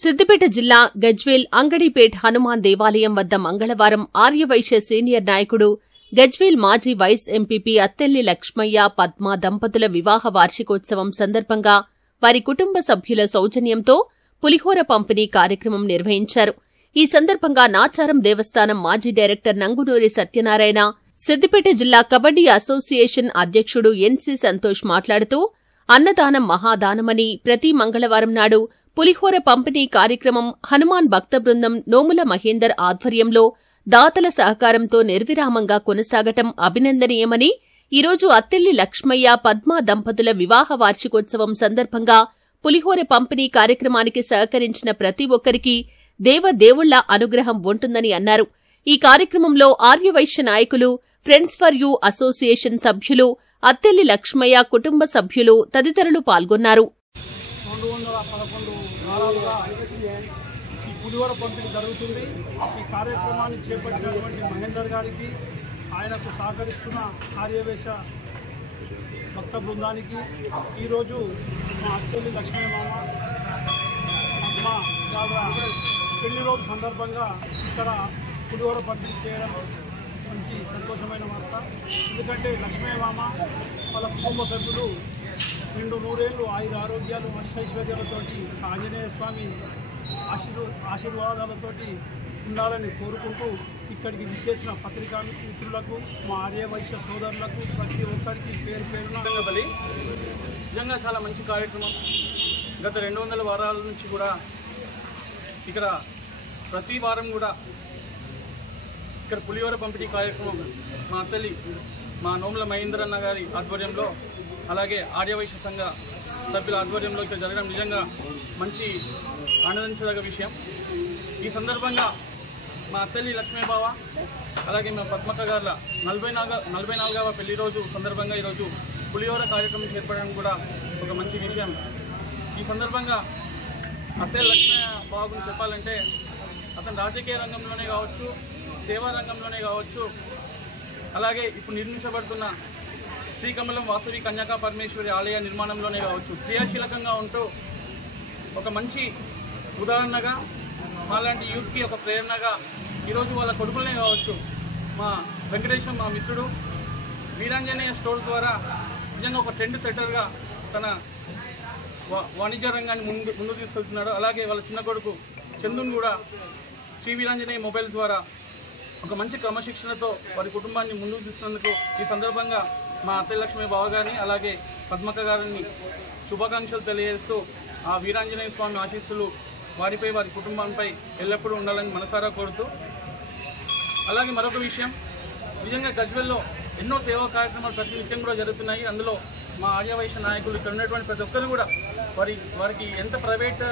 సిద్దిపేట జిల్లా గజ్వేల్ అంగడిపేట్ హనుమాన్ దేవాలయం వద్ద మంగళవారం ఆర్యవైశ్య సీనియర్ నాయకుడు గజ్వేల్ మాజీ వైస్ ఎంపీపీ అత్తెల్లి లక్ష్మయ్య పద్మ దంపతుల వివాహ వార్షికోత్సవం సందర్భంగా వారి కుటుంబ సభ్యుల సౌజన్యంతో పులిహోర పంపిణీ కార్యక్రమం నిర్వహించారు. ఈ సందర్భంగా నాచారం దేవస్థానం మాజీ డైరెక్టర్ నంగునూరి సత్యనారాయణ, సిద్దిపేట జిల్లా కబడ్డీ అసోసియేషన్ అధ్యక్షుడు ఎన్సీ సంతోష్ మాట్లాడుతూ అన్నదానం మహాదానమని ప్రతి మంగళవారం నాడు పులిహోర పంపిణీ కార్యక్రమం హనుమాన్ భక్త బృందం నోముల మహేందర్ ఆధ్వర్యంలో దాతల సహకారంతో నిర్విరామంగా కొనసాగటం అభినందనీయమని, ఈరోజు అత్తెల్లి లక్ష్మయ్య పద్మ దంపతుల వివాహ వార్షికోత్సవం సందర్భంగా పులిహోర పంపిణీ కార్యక్రమానికి సహకరించిన ప్రతి ఒక్కరికి దేవదేవుళ్ల అనుగ్రహం ఉంటుందని అన్నారు. ఈ కార్యక్రమంలో ఆర్యవైశ్య నాయకులు, ఫ్రెండ్స్ ఫర్ యూ అసోసియేషన్ సభ్యులు, అత్తెల్లి లక్ష్మయ్య కుటుంబ సభ్యులు తదితరులు పాల్గొన్నారు. 211 వారాలుగా ఈ పులిహోర పంపిణీ జరుగుతుంది. ఈ కార్యక్రమాన్ని చేపట్టినటువంటి మహేందర్ గారికి, ఆయనకు సహకరిస్తున్న ఆర్యవైశ్య భక్త బృందానికి, ఈరోజు మా అత్తెల్లి లక్ష్మయ్య మామ పద్మ పెళ్లి రోజు సందర్భంగా ఇక్కడ పులిహోర పంపిణీ చేయడం మంచి సంతోషమైన వార్త. ఎందుకంటే లక్ష్మయ్య మామ వాళ్ళ కుటుంబ సభ్యులు 200 ఏళ్ళు ఆయుర ఆరోగ్యాలు అష్టైశ్వర్యాలతోటి ఆంజనేయ స్వామి ఆశీర్వాదాలతోటి ఉండాలని కోరుకుంటూ ఇక్కడికి విచ్చేసిన పత్రికా మిత్రులకు, మా ఆర్యవైశ్య సోదరులకు ప్రతి ఒక్కరికి పేరు పేరున బలి. నిజంగా చాలా మంచి కార్యక్రమం. గత 200 వారాల నుంచి కూడా ఇక్కడ ప్రతి వారం కూడా ఇక్కడ పులిహోర పంపిణీ కార్యక్రమం మా అత్తలి మా నోముల మహేందర్ అన్న గారి ఆధ్వర్యంలో, అలాగే ఆర్యవైశ్య సంఘ సభ్యుల ఆధ్వర్యంలో ఇక్కడ జరగడం నిజంగా మంచి ఆనందించదగ్గ విషయం. ఈ సందర్భంగా మా అత్తెల్లి లక్ష్మయ్య బావ అలాగే మా పద్మక్క గారుల 44వ పెళ్లి రోజు సందర్భంగా ఈరోజు పులిహోర కార్యక్రమం చేపట్టడం కూడా ఒక మంచి విషయం. ఈ సందర్భంగా అత్తెల్లి లక్ష్మయ్య బావ గురించి చెప్పాలంటే, అతను రాజకీయ రంగంలోనే కావచ్చు, సేవా రంగంలోనే కావచ్చు, అలాగే ఇప్పుడు నిర్మించబడుతున్న శ్రీకమలం వాసవి కన్యాకా పరమేశ్వరి ఆలయ నిర్మాణంలోనే కావచ్చు క్రియాశీలకంగా ఉంటూ ఒక మంచి ఉదాహరణగా, మాలాంటి యూత్కి ఒక ప్రేరణగా ఈరోజు వాళ్ళ కొడుకులనే కావచ్చు మా వెంకటేశం మా మిత్రుడు వీరాంజనేయ స్టోర్ ద్వారా నిజంగా ఒక ట్రెండ్ సెట్టర్గా తన వాణిజ్య రంగాన్ని ముందు తీసుకెళ్తున్నాడు. అలాగే వాళ్ళ చిన్న కొడుకు చందును కూడా శ్రీ వీరాంజనేయ మొబైల్ ద్వారా ఒక మంచి క్రమశిక్షణతో వారి కుటుంబాన్ని ముందుకు తీసుకున్నందుకు ఈ సందర్భంగా మా అత్తెల్లి లక్ష్మయ్య బావ గారిని అలాగే పద్మక్క గారిని శుభాకాంక్షలు తెలియజేస్తూ ఆ వీరాంజనేయ స్వామి ఆశీస్సులు వారిపై, వారి కుటుంబంపై ఎల్లప్పుడూ ఉండాలని మనసారా కోరుతూ, అలాగే మరొక విషయం, నిజంగా గజ్వేల్లో ఎన్నో సేవా కార్యక్రమాలు ప్రతినిత్యం కూడా జరుగుతున్నాయి. అందులో మా ఆర్యవైశ్య నాయకులు ఇక్కడ ఉన్నటువంటి ప్రతి ఒక్కరు కూడా వారికి ఎంత ప్రైవేట్